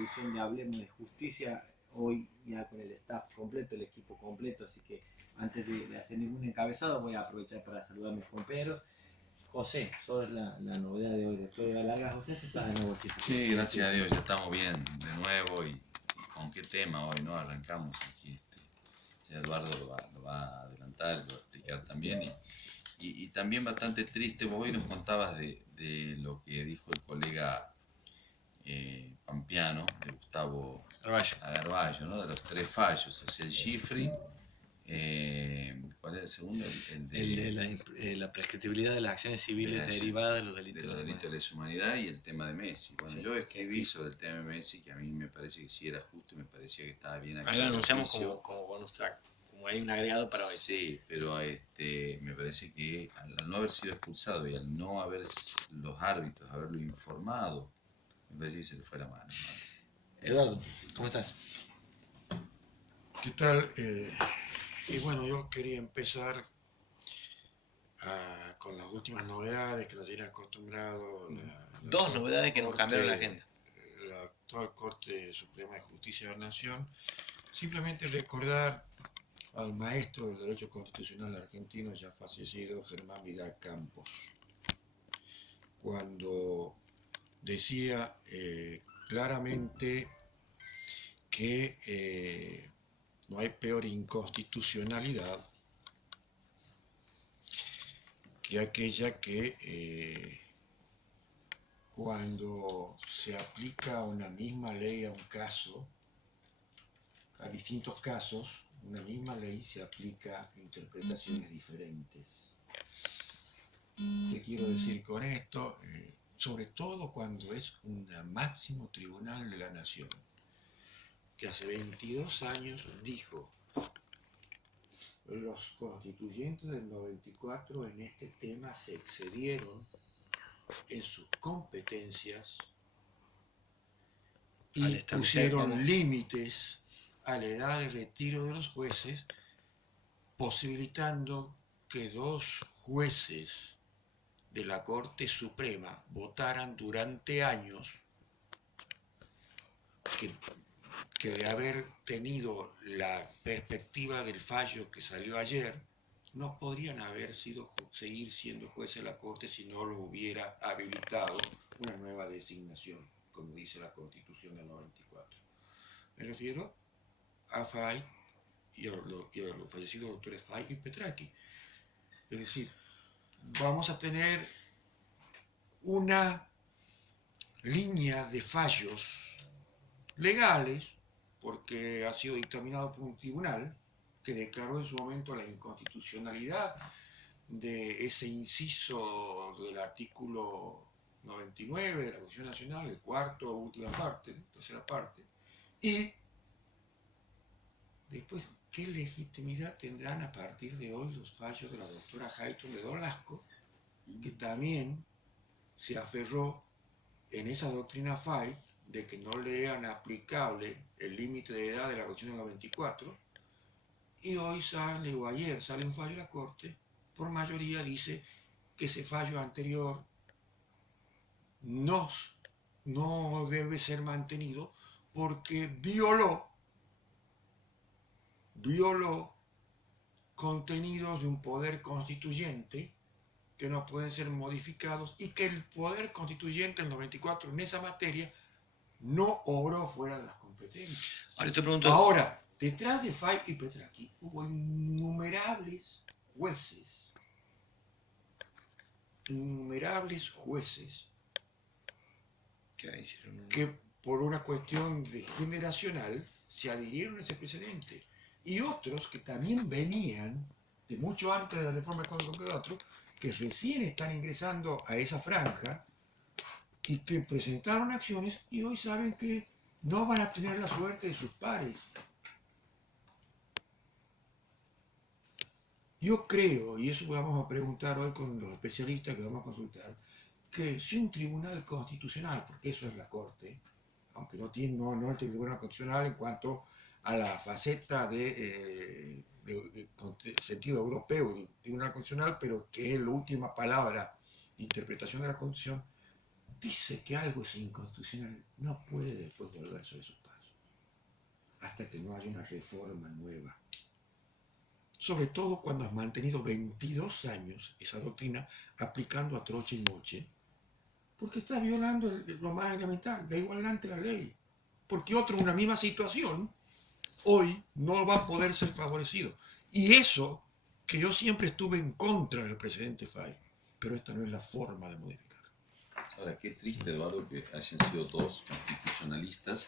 edición de Hablemos de Justicia, hoy ya con el staff completo, el equipo completo, así que antes de hacer ningún encabezado voy a aprovechar para saludar a mis compañeros. José, sos la novedad de hoy, después de la larga, José, se está de nuevo aquí. Sí, gracias a Dios, ya estamos bien de nuevo y con qué tema hoy, ¿no? Arrancamos aquí, Eduardo lo va a adelantar, lo va a explicar también y también bastante triste, vos hoy nos contabas de lo que dijo el colega pampeano, de Gustavo Agarballo, ¿no? De los 3 fallos, o sea, el Schifrin, ¿cuál es el segundo? La prescriptibilidad de las acciones civiles derivadas de los delitos de lesa humanidad y el tema de Messi. Bueno, sí, yo escribí sobre el tema de Messi, que a mí me parece que sí era justo y me parecía que estaba bien acá. Ahí lo anunciamos como bonus track, como hay un agregado para hoy. Sí, pero me parece que al no haber sido expulsado y al no haber los árbitros haberlo informado, me parece que se le fue la mano. Eduardo, ¿cómo estás? ¿Qué tal? Y bueno, yo quería empezar con las últimas novedades que nos tiene acostumbrado. Dos novedades que nos cambiaron la agenda. La actual Corte Suprema de Justicia de la Nación. Simplemente recordar al maestro del derecho constitucional argentino ya fallecido, Germán Vidal Campos, cuando decía claramente que no hay peor inconstitucionalidad que aquella que cuando se aplica una misma ley a un caso, a distintos casos, una misma ley se aplica interpretaciones diferentes. ¿Qué quiero decir con esto? Sobre todo cuando es un máximo tribunal de la nación, que hace 22 años dijo: los constituyentes del 94 en este tema se excedieron en sus competencias y pusieron límites a la edad de retiro de los jueces, posibilitando que 2 jueces de la Corte Suprema votaran durante años, que de haber tenido la perspectiva del fallo que salió ayer, no podrían seguir siendo jueces de la Corte si no lo hubiera habilitado una nueva designación, como dice la Constitución del 94. Me refiero a Fay y a los fallecidos doctores Fay y Petraki. Es decir, vamos a tener una línea de fallos legales, porque ha sido dictaminado por un tribunal que declaró en su momento la inconstitucionalidad de ese inciso del artículo 99 de la Constitución Nacional, el cuarto, última parte, tercera parte, y después, ¿qué legitimidad tendrán a partir de hoy los fallos de la doctora Hayton de Dolasco, que también se aferró en esa doctrina Fay de que no le eran aplicable el límite de edad de la Constitución del 94, y hoy sale, o ayer sale un fallo de la Corte, por mayoría dice que ese fallo anterior no debe ser mantenido porque violó contenidos de un poder constituyente que no pueden ser modificados, y que el poder constituyente del 94 en esa materia no obró fuera de las competencias. Ahora, detrás de Fay y Petraki hubo innumerables jueces que por una cuestión generacional se adhirieron a ese precedente, y otros que también venían de mucho antes de la reforma del Código Penal, que recién están ingresando a esa franja y que presentaron acciones y hoy saben que no van a tener la suerte de sus pares. Yo creo, y eso vamos a preguntar hoy con los especialistas que vamos a consultar, que si un tribunal constitucional, porque eso es la Corte, aunque no el tribunal constitucional en cuanto a la faceta de sentido europeo del tribunal constitucional, pero que es la última palabra de interpretación de la Constitución, dice que algo es inconstitucional, no puede después volver sobre sus pasos, hasta que no haya una reforma nueva. Sobre todo cuando has mantenido 22 años esa doctrina aplicando a troche y moche, porque estás violando lo más elemental, la igualdad ante la ley. Porque otro en una misma situación, hoy no va a poder ser favorecido. Y eso, que yo siempre estuve en contra del presidente Fay, pero esta no es la forma de modificar. Ahora, qué triste, Eduardo, que hayan sido dos constitucionalistas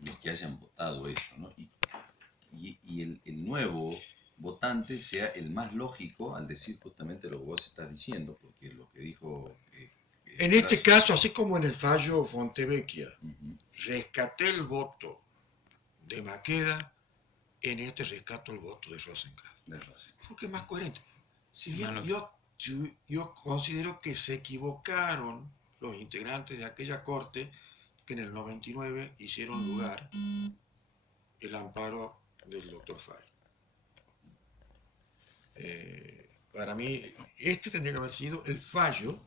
los que hayan votado eso, ¿no? Y el nuevo votante sea el más lógico al decir justamente lo que vos estás diciendo, porque lo que dijo... en este caso, así como en el fallo Fontevecchia, rescaté el voto de Maqueda, en este rescato el voto de Rosenkrantz. Porque es más coherente. Si bien yo considero que se equivocaron los integrantes de aquella corte que en el 99 hicieron lugar el amparo del doctor Fay. Para mí, este tendría que haber sido el fallo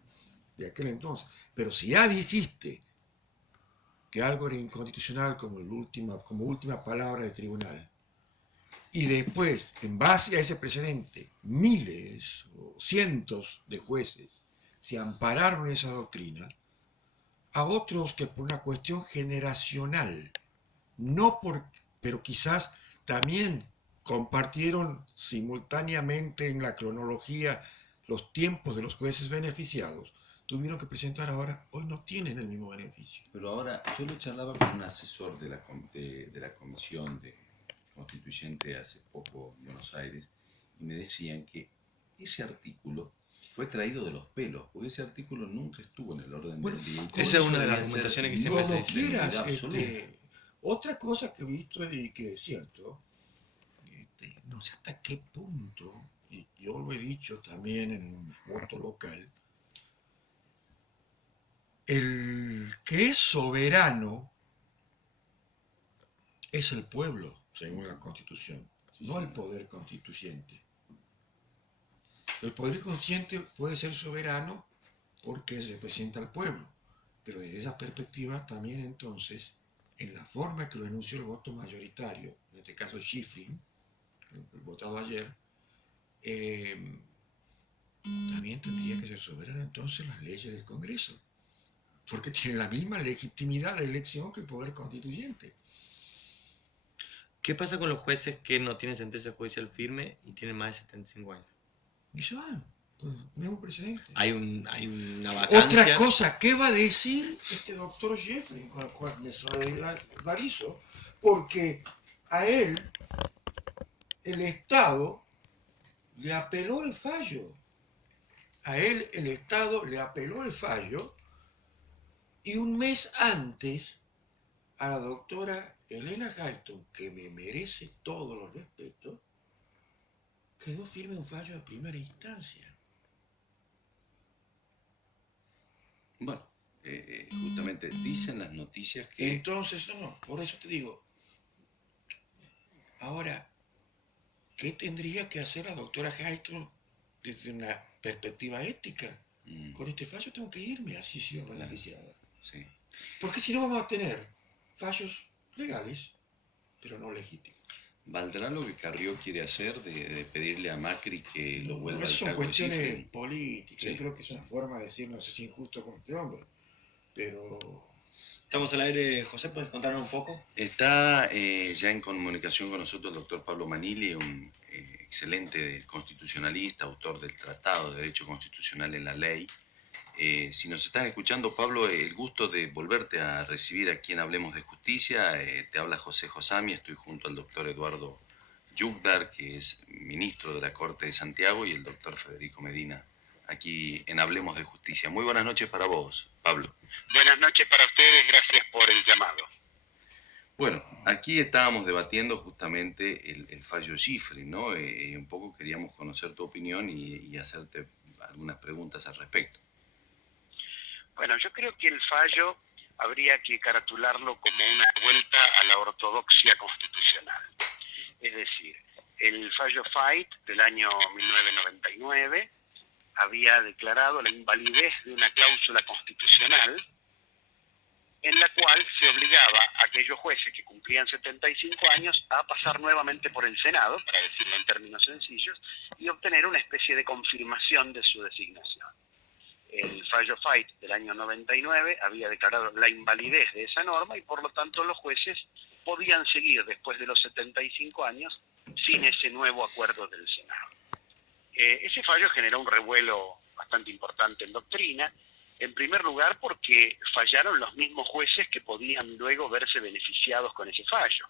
de aquel entonces. Pero si ya dijiste que algo era inconstitucional como última palabra de tribunal, y después, en base a ese precedente, miles o cientos de jueces se ampararon en esa doctrina, a otros que por una cuestión generacional, pero quizás también compartieron simultáneamente en la cronología los tiempos de los jueces beneficiados, tuvieron que presentar ahora, hoy no tienen el mismo beneficio. Pero ahora, yo lo charlaba con un asesor de la Comisión Constituyente hace poco en Buenos Aires, y me decían que ese artículo fue traído de los pelos, porque ese artículo nunca estuvo en el orden del día. Esa es una de las argumentaciones que siempre se dice. Quieras, otra cosa que he visto y que es cierto, no sé hasta qué punto, y yo lo he dicho también en un voto local, el que es soberano es el pueblo, según la Constitución, no el poder constituyente. El poder constituyente puede ser soberano porque representa al pueblo, pero desde esa perspectiva también entonces, en la forma que lo enunció el voto mayoritario, en este caso Schifrin, el votado ayer, también tendría que ser soberano entonces las leyes del Congreso, porque tiene la misma legitimidad de elección que el poder constituyente. ¿Qué pasa con los jueces que no tienen sentencia judicial firme y tienen más de 75 años? Y se van, con el mismo precedente. Hay una vacancia. Otra cosa, ¿qué va a decir este doctor Jeffrey con el cual le solidarizo? Porque a él el Estado le apeló el fallo. A él el Estado le apeló el fallo y un mes antes a la doctora Elena Hayton, que me merece todos los respetos, quedó firme un fallo de primera instancia. Bueno, justamente dicen las noticias que... Entonces, no, por eso te digo. Ahora, ¿qué tendría que hacer la doctora Hayton desde una perspectiva ética? Con este fallo tengo que irme, así he sido beneficiada. Sí. Porque si no vamos a tener fallos legales, pero no legítimos. ¿Valdrá lo que Carrió quiere hacer de pedirle a Macri que lo vuelva al cargo? Son cuestiones políticas. Sí. Yo creo que es una forma de decir, no sé si injusto con este hombre, pero... Estamos al aire, José, ¿puedes contarnos un poco? Está ya en comunicación con nosotros el doctor Pablo Manili, un excelente constitucionalista, autor del Tratado de Derecho Constitucional en la Ley. Si nos estás escuchando, Pablo, el gusto de volverte a recibir aquí en Hablemos de Justicia. Te habla José Josami, estoy junto al doctor Eduardo Yugdar, que es ministro de la Corte de Santiago, y el doctor Federico Medina, aquí en Hablemos de Justicia. Muy buenas noches para vos, Pablo. Buenas noches para ustedes, gracias por el llamado. Bueno, aquí estábamos debatiendo justamente el fallo Schifrin, ¿no? Un poco queríamos conocer tu opinión y hacerte algunas preguntas al respecto. Bueno, yo creo que el fallo habría que caratularlo como una vuelta a la ortodoxia constitucional. Es decir, el fallo Fait del año 1999 había declarado la invalidez de una cláusula constitucional en la cual se obligaba a aquellos jueces que cumplían 75 años a pasar nuevamente por el Senado, para decirlo en términos sencillos, y obtener una especie de confirmación de su designación. El fallo Fait del año 99 había declarado la invalidez de esa norma y por lo tanto los jueces podían seguir después de los 75 años sin ese nuevo acuerdo del Senado. Ese fallo generó un revuelo bastante importante en doctrina, en primer lugar porque fallaron los mismos jueces que podían luego verse beneficiados con ese fallo,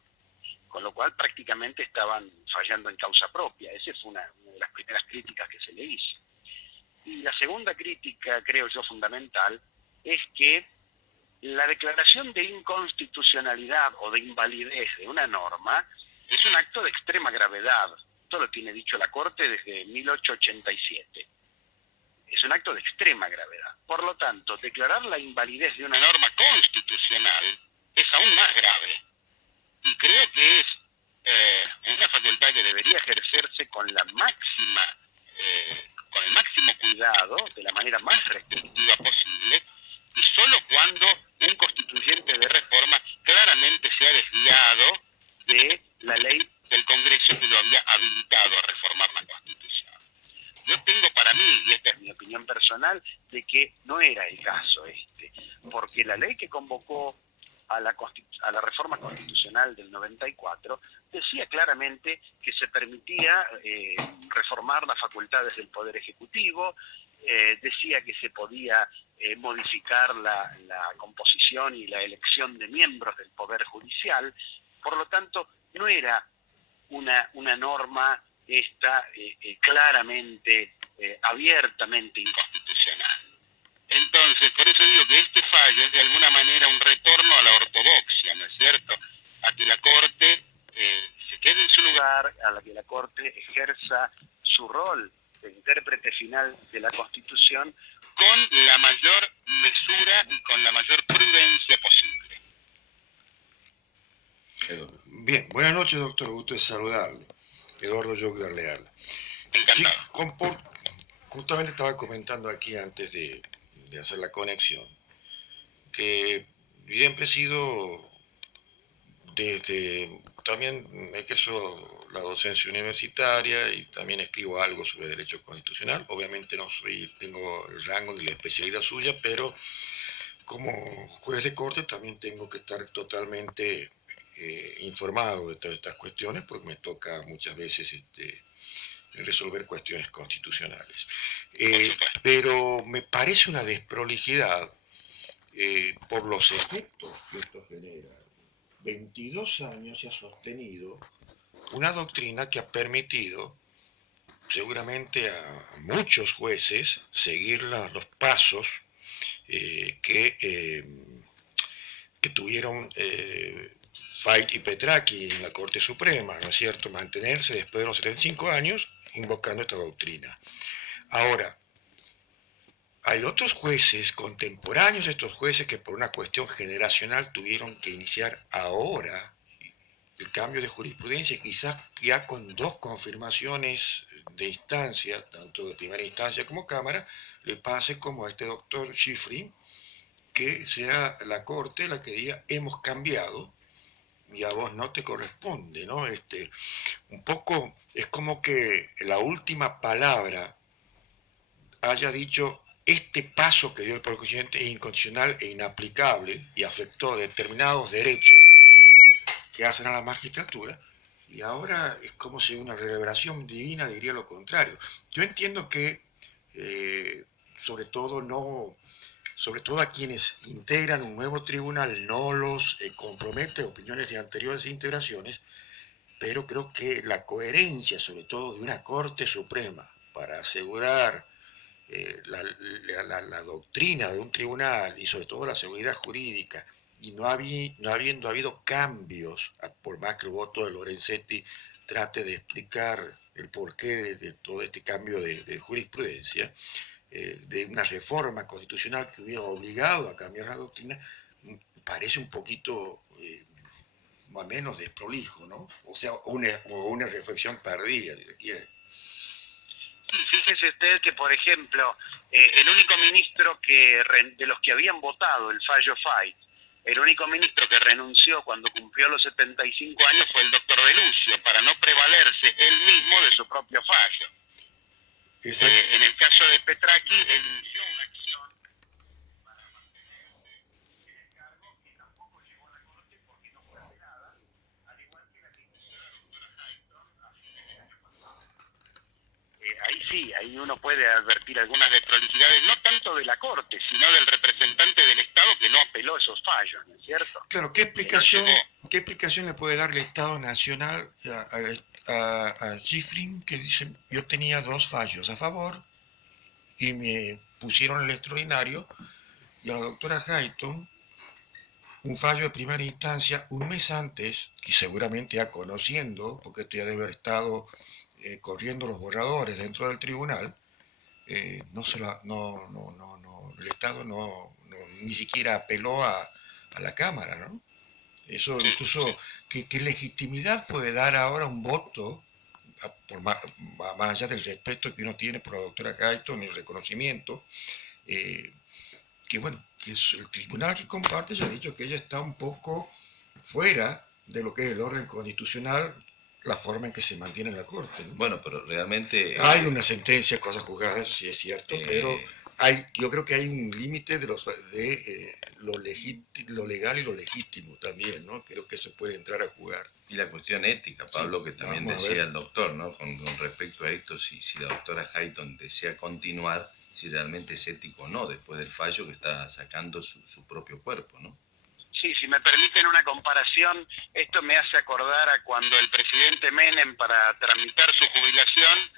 con lo cual prácticamente estaban fallando en causa propia. Esa fue una de las primeras críticas que se le hizo. Y la segunda crítica, creo yo, fundamental, es que la declaración de inconstitucionalidad o de invalidez de una norma es un acto de extrema gravedad. Esto lo tiene dicho la Corte desde 1887. Es un acto de extrema gravedad. Por lo tanto, declarar la invalidez de una norma constitucional es aún más grave. Y creo que es una facultad que debería ejercerse con el máximo cuidado, de la manera más restrictiva posible, y solo cuando un constituyente de reforma claramente se ha desviado de la ley del Congreso que lo había habilitado a reformar la Constitución. Yo tengo para mí, y esta es mi opinión personal, de que no era el caso porque la ley que convocó a la reforma constitucional del 94 decía claramente que se permitía reformar las facultades del Poder Ejecutivo, decía que se podía modificar la composición y la elección de miembros del Poder Judicial. Por lo tanto, no era una norma claramente, abiertamente inconstitucional. Entonces, por eso digo que este fallo es de alguna manera un retorno a la ortodoxia, ¿no es cierto? A que la Corte se quede en su lugar, a la que la Corte ejerza su rol de intérprete final de la Constitución con la mayor mesura y con la mayor prudencia posible. Bien, buenas noches, doctor. Gusto de saludarle. Eduardo Jogler le habla. Encantado. Justamente estaba comentando aquí antes de hacer la conexión que siempre he sido, también ejerzo la docencia universitaria y también escribo algo sobre derecho constitucional. Obviamente no tengo el rango ni la especialidad suya, pero como juez de corte también tengo que estar totalmente informado de todas estas cuestiones, porque me toca muchas veces resolver cuestiones constitucionales. Pero me parece una desprolijidad por los efectos que esto genera. 22 años se ha sostenido una doctrina que ha permitido seguramente a muchos jueces seguir los pasos que tuvieron Fait y Petracchi en la Corte Suprema, ¿no es cierto? Mantenerse después de los 75 años invocando esta doctrina. Ahora, hay otros jueces contemporáneos, estos jueces que por una cuestión generacional tuvieron que iniciar ahora el cambio de jurisprudencia, quizás ya con 2 confirmaciones de instancia, tanto de primera instancia como Cámara, le pase como a este doctor Schifrin, que sea la Corte la que diga hemos cambiado y a vos no te corresponde, ¿no? Un poco es como que la última palabra haya dicho este paso que dio el presidente es inconstitucional e inaplicable y afectó determinados derechos que hacen a la magistratura, y ahora es como si una revelación divina diría lo contrario. Yo entiendo que sobre todo a quienes integran un nuevo tribunal no los compromete opiniones de anteriores integraciones, pero creo que la coherencia sobre todo de una Corte Suprema para asegurar la doctrina de un tribunal y sobre todo la seguridad jurídica, y no habiendo habido cambios, por más que el voto de Lorenzetti trate de explicar el porqué de todo este cambio de jurisprudencia, de una reforma constitucional que hubiera obligado a cambiar la doctrina, parece un poquito más o menos desprolijo, ¿no? O sea, una reflexión tardía, si se quiere. Sí, fíjese fíjese usted que, por ejemplo, el único ministro de los que habían votado el fallo Fay, el único ministro que renunció cuando cumplió los 75 años fue el doctor De Lucio, para no prevalerse él mismo de su propio fallo. En el caso de Petracchi, él inició una acción para mantenerse en el cargo que tampoco llegó a la corte porque no fue apelada, al igual que la que inició la doctora Hayton a fines del año pasado. Ahí sí, ahí uno puede advertir algunas desprolijidades, no tanto de la corte, sino del representante del Estado que no apeló esos fallos, ¿no es cierto? Claro, ¿qué explicación le puede dar el Estado Nacional a Schifrin, que dice, yo tenía 2 fallos a favor y me pusieron el extraordinario, y a la doctora Hayton un fallo de primera instancia un mes antes, que seguramente ya conociendo, porque esto ya debe haber estado corriendo los borradores dentro del tribunal, el Estado ni siquiera apeló a la Cámara, ¿no? Eso incluso, ¿qué legitimidad puede dar ahora un voto, más allá del respeto que uno tiene por la doctora Hayton y el reconocimiento, que bueno, que es el tribunal que comparte ya ha dicho que ella está un poco fuera de lo que es el orden constitucional, la forma en que se mantiene la Corte, ¿no? Bueno, pero realmente... hay una sentencia, cosas juzgadas, sí es cierto, pero yo creo que hay un límite de lo legal y lo legítimo también, ¿no? Creo que eso puede entrar a jugar. Y la cuestión ética, Pablo, que también decía el doctor, ¿no? Con respecto a esto, si la doctora Hayton desea continuar, si realmente es ético o no, después del fallo que está sacando su propio cuerpo, ¿no? Sí, si me permiten una comparación, esto me hace acordar a cuando el presidente Menem, para tramitar su jubilación,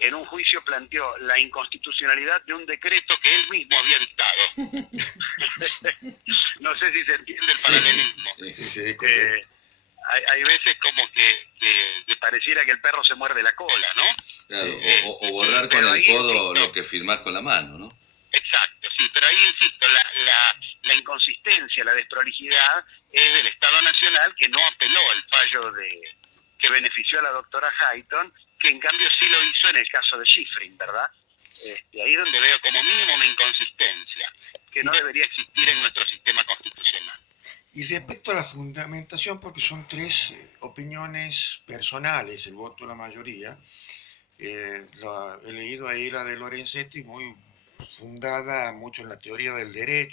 en un juicio planteó la inconstitucionalidad de un decreto que él mismo había dictado. No sé si se entiende el paralelismo. Sí, hay veces como que pareciera que el perro se muerde la cola, ¿no? Claro, o borrar con el codo lo que firmás con la mano, ¿no? Exacto, sí, pero ahí insisto, la inconsistencia, la desprolijidad es del Estado Nacional, que no apeló el fallo que benefició a la doctora Hayton, que en cambio sí lo hizo en el caso de Schifrin, ¿verdad? Ahí es donde veo como mínimo una inconsistencia, que no debería existir en nuestro sistema constitucional. Y respecto a la fundamentación, porque son 3 opiniones personales, el voto de la mayoría, he leído ahí la de Lorenzetti, muy fundada mucho en la teoría del derecho,